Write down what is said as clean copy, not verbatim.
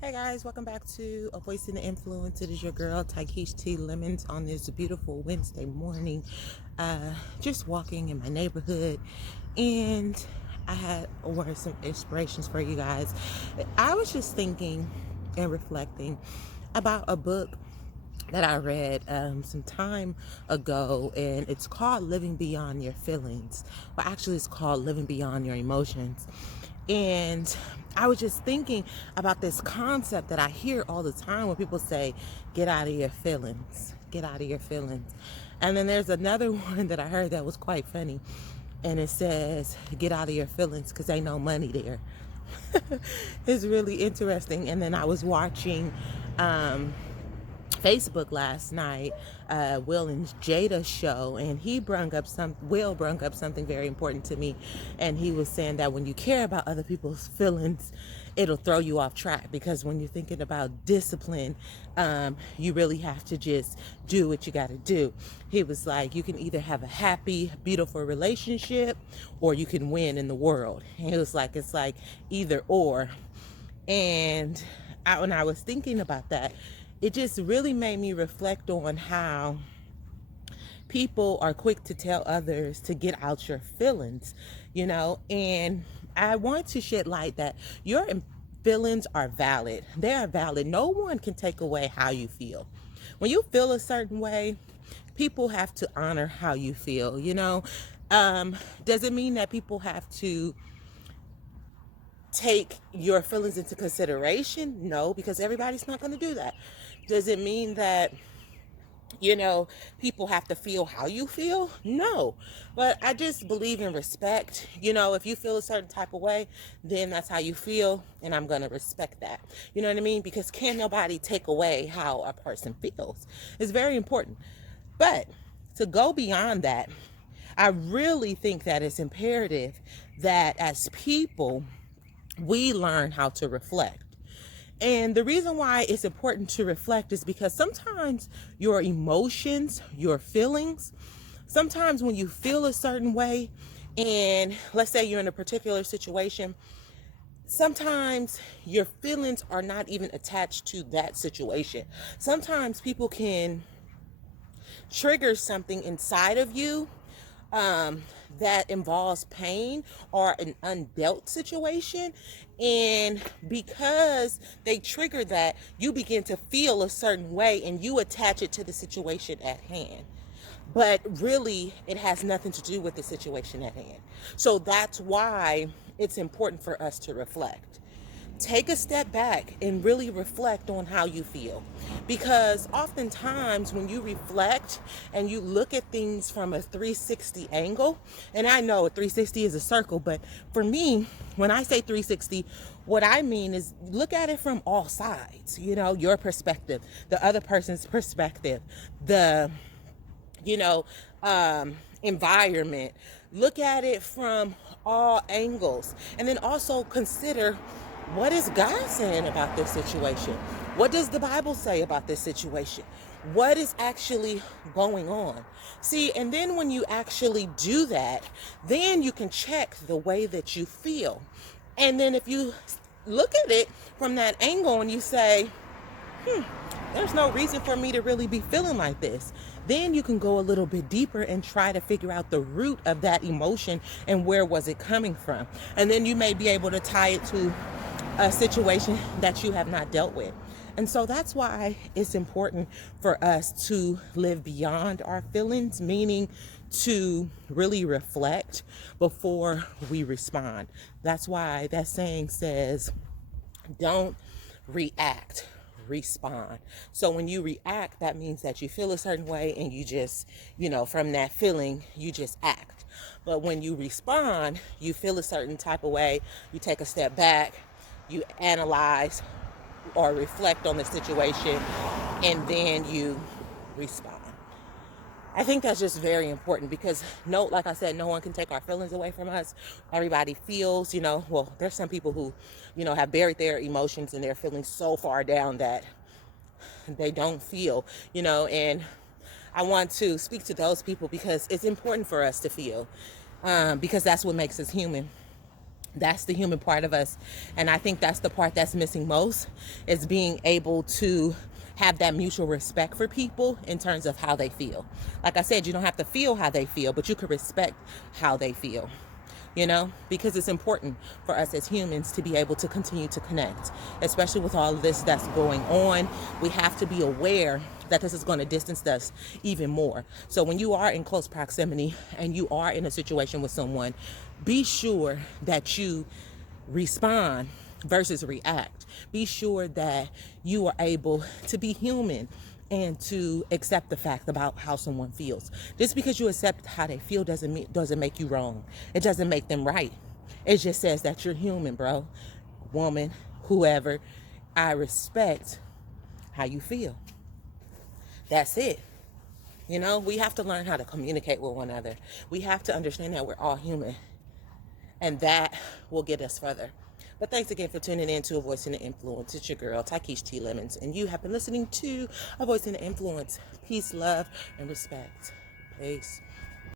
Hey guys, welcome back to A Voice in the Influence. It is your girl Tykeisha T. Lemons on this beautiful Wednesday morning. Just walking in my neighborhood, and I had some inspirations for you guys. I was just thinking and reflecting about a book that I read some time ago, and it's called Living Beyond Your Feelings. Well, actually, it's called Living Beyond Your Emotions. And I was just thinking about this concept that I hear all the time when people say, get out of your feelings, get out of your feelings. And then there's another one that I heard that was quite funny. And it says, get out of your feelings because ain't no money there. It's really interesting. And then I was watching Facebook last night, Will and Jada's show, and Will brung up something very important to me, and he was saying that when you care about other people's feelings, it'll throw you off track, because when you're thinking about discipline, you really have to just do what you got to do. He was like, you can either have a happy, beautiful relationship, or you can win in the world. And he was like, it's like either or. And when I was thinking about that, it just really made me reflect on how people are quick to tell others to get out your feelings, and I want to shed light that your feelings are valid. They are valid. No one can take away how you feel. When you feel a certain way, people have to honor how you feel. Does it mean that people have to take your feelings into consideration? No, because everybody's not going to do that. Does it mean that people have to feel how you feel? No. But I just believe in respect. If you feel a certain type of way, then that's how you feel, and I'm going to respect that. You know what I mean? Because can't nobody take away how a person feels. It's very important. But to go beyond that, I really think that it's imperative that as people, we learn how to reflect. And the reason why it's important to reflect is because sometimes your emotions, your feelings, sometimes when you feel a certain way, and let's say you're in a particular situation, sometimes your feelings are not even attached to that situation. Sometimes people can trigger something inside of you um, that involves pain or an undealt situation. And because they trigger that, you begin to feel a certain way and you attach it to the situation at hand. But really, it has nothing to do with the situation at hand. So that's why it's important for us to reflect. Take a step back and really reflect on how you feel. Because oftentimes when you reflect and you look at things from a 360 angle, and I know a 360 is a circle, but for me, when I say 360, what I mean is look at it from all sides, your perspective, the other person's perspective, the you know, environment. Look at it from all angles. And then also consider, what is God saying about this situation? What does the Bible say about this situation? What is actually going on? See, and then when you actually do that, then you can check the way that you feel. And then if you look at it from that angle and you say, there's no reason for me to really be feeling like this. Then you can go a little bit deeper and try to figure out the root of that emotion and where was it coming from. And then you may be able to tie it to a situation that you have not dealt with. And so that's why it's important for us to live beyond our feelings, meaning to really reflect before we respond. That's why that saying says, don't react, respond. So when you react, that means that you feel a certain way and you just, from that feeling, you just act. But when you respond, you feel a certain type of way, you take a step back, you analyze or reflect on the situation, and then you respond. I think that's just very important because like I said, no one can take our feelings away from us. Everybody feels, well, there's some people who, have buried their emotions and their feelings so far down that they don't feel, and I want to speak to those people because it's important for us to feel, because that's what makes us human. That's the human part of us. And I think that's the part that's missing most, is being able to have that mutual respect for people in terms of how they feel. Like I said, you don't have to feel how they feel, but you can respect how they feel, because it's important for us as humans to be able to continue to connect, especially with all of this that's going on. We have to be aware that this is going to distance us even more. So when you are in close proximity and you are in a situation with someone, be sure that you respond versus react. Be sure that you are able to be human and to accept the fact about how someone feels. Just because you accept how they feel doesn't make you wrong. It doesn't make them right. It just says that you're human, bro, woman, whoever. I respect how you feel. That's it. We have to learn how to communicate with one another. We have to understand that we're all human, and that will get us further. But thanks again for tuning in to A Voice in the Influence. It's your girl, Tykeisha T. Lemons, and you have been listening to A Voice in the Influence. Peace, love, and respect. Peace.